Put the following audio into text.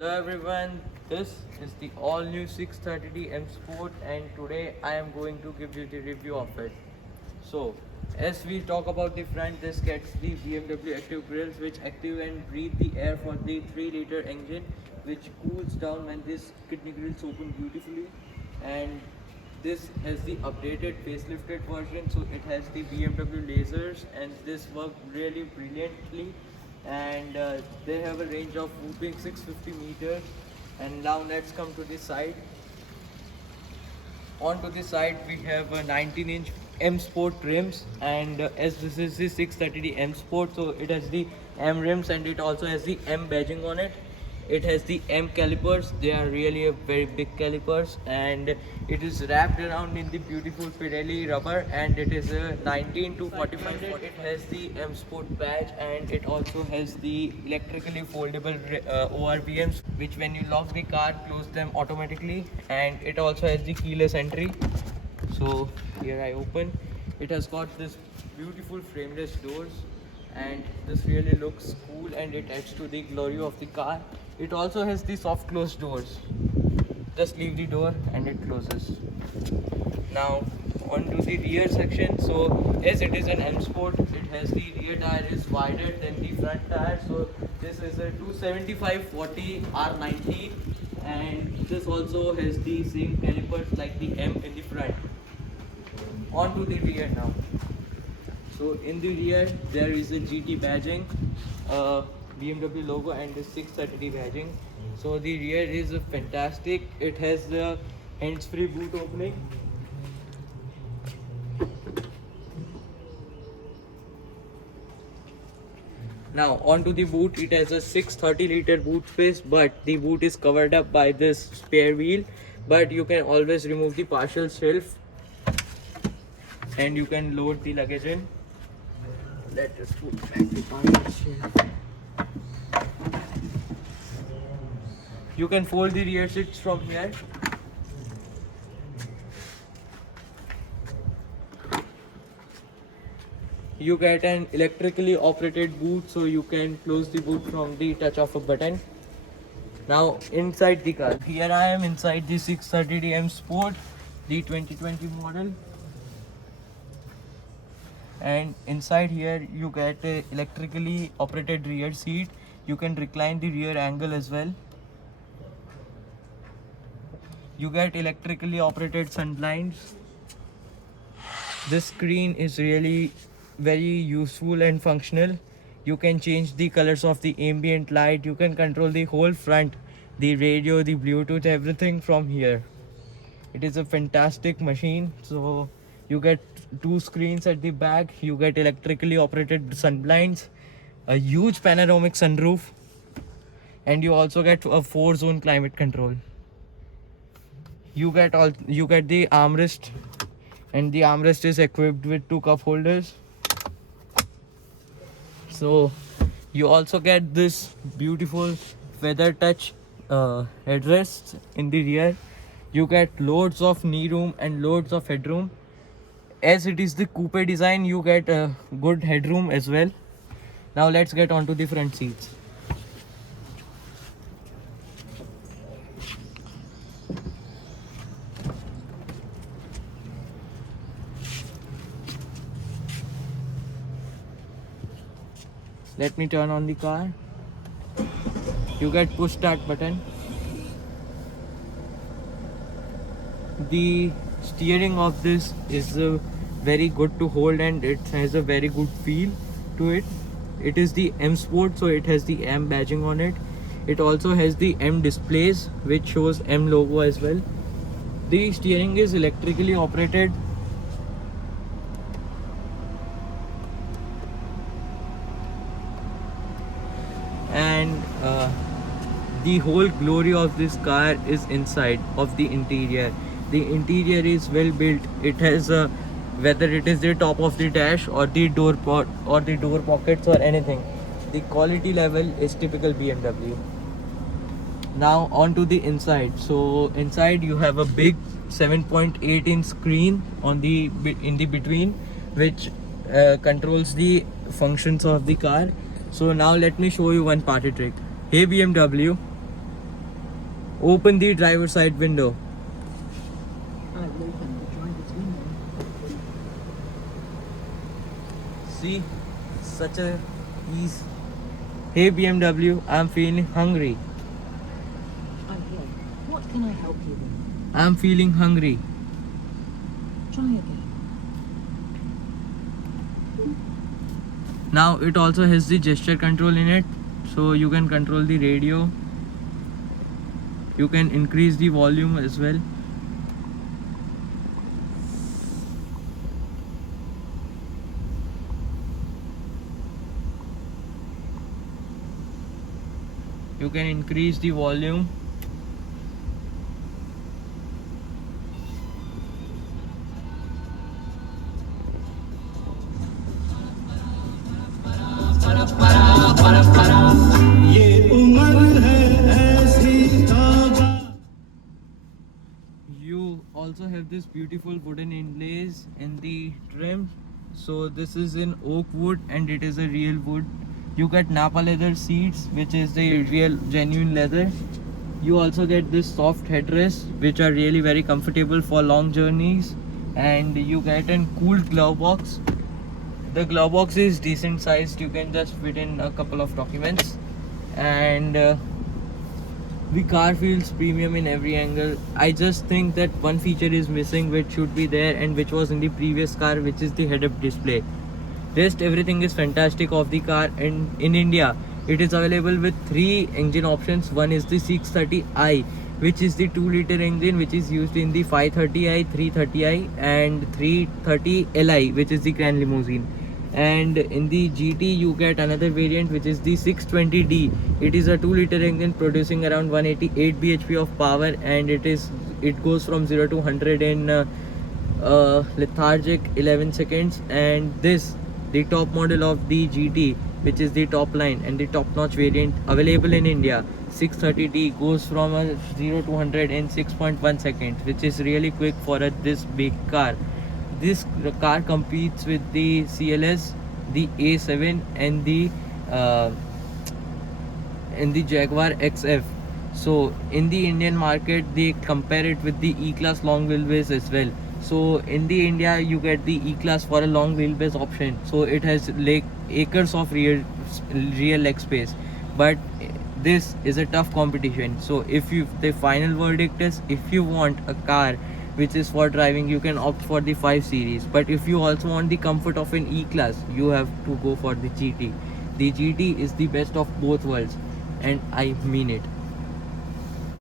Hello everyone, this is the all new 630D M Sport and today I am going to give you the review of it. So, as we talk about the front, this gets the BMW Active Grills which active and breathe the air for the 3-liter engine which cools down when this kidney grills open beautifully, and this has the updated facelifted version, so it has the BMW lasers and this works really brilliantly, and they have a range of whooping 650 meters. And now let's come to the side. Onto the side we have a 19-inch M Sport rims, and as this is the 630D M Sport, so it has the M rims and it also has the M badging on it. It has the M calipers, they are really a very big calipers, and it is wrapped around in the beautiful Pirelli rubber, and it is a 19 to 45. It has the M Sport badge and it also has the electrically foldable ORVMs which when you lock the car close them automatically, and it also has the keyless entry. So here I open, it has got this beautiful frameless doors and this really looks cool and it adds to the glory of the car. It also has the soft close doors. Just leave the door and it closes. Now onto the rear section. So as it is an M Sport, it has the rear tire is wider than the front tire. So this is a 275/40 R90, and this also has the same calipers like the M in the front. Onto the rear now. So in the rear there is a GT badging, BMW logo and the 630D badging. So the rear is fantastic. It has the hands-free boot opening. Now onto the boot, it has a 630-liter boot space, but the boot is covered up by this spare wheel. But you can always remove the partial shelf and you can load the luggage in. Let us put back the partial shelf. You can fold the rear seats from here. You get an electrically operated boot, so you can close the boot from the touch of a button. Now inside the car, here I am inside the 630D M Sport, the 2020 model. And inside here you get a electrically operated rear seat. You can recline the rear angle as well. You get electrically operated sun blinds. This screen is really very useful and functional. You can change the colors of the ambient light. You can control the whole front, the radio, the Bluetooth, everything from here. It is a fantastic machine. So you get two screens at the back. You get electrically operated sun blinds, a huge panoramic sunroof, and you also get a 4-zone climate control. You get the armrest, and the armrest is equipped with 2 cup holders. So you also get this beautiful feather touch headrests in the rear. You get loads of knee room and loads of headroom. As it is the coupe design, you get a good headroom as well. Now let's get onto the front seats. Let me turn on the car. You get push start button. The steering of this is very good to hold and it has a very good feel to it. It is the M Sport, so it has the M badging on it. It also has the M displays which shows M logo as well. The steering is electrically operated. And the whole glory of this car is inside of the interior. The interior is well built. It has a, whether it is the top of the dash or the door pockets or anything, the quality level is typical BMW. Now on to the inside. So inside you have a big 7.8 inch screen on the in the between, which controls the functions of the car. So now let me show you one party trick. Hey BMW, Open the driver's side window. I've opened the driver's window. See, such a ease. Hey BMW, I'm feeling hungry. I'm here. What can I help you with? I'm feeling hungry. Try again. Now it also has the gesture control in it, so you can control the radio. You can increase the volume as well. You can increase the volume. You also have this beautiful wooden inlays in the trim. So this is in oak wood and it is a real wood. You get Napa leather seats, which is the real genuine leather. You also get this soft headrest, which are really very comfortable for long journeys. And you get a cooled glove box. The glove box is decent sized. You can just fit in a couple of documents. And the car feels premium in every angle. I just think that one feature is missing which should be there and which was in the previous car, which is the head-up display. Rest everything is fantastic of the car, and in India it is available with 3 engine options. One is the 630i, which is the 2-liter engine which is used in the 530i, 330i and 330li, which is the Grand Limousine. And in the GT you get another variant which is the 620D. It is a 2-liter engine producing around 188 bhp of power, and it goes from 0 to 100 in lethargic 11 seconds. And this, the top model of the GT, which is the top line and the top notch variant available in India, 630D, goes from a 0 to 100 in 6.1 seconds, which is really quick for this big car. This car competes with the CLS, the A7 and the Jaguar XF. So in the Indian market they compare it with the E-Class long wheelbase as well. So in the India you get the E-Class for a long wheelbase option, so it has like acres of real leg space, but this is a tough competition. So the final verdict is, if you want a car which is for driving, you can opt for the 5 series, but if you also want the comfort of an E-Class, you have to go for the GT. The GT is the best of both worlds, and I mean it.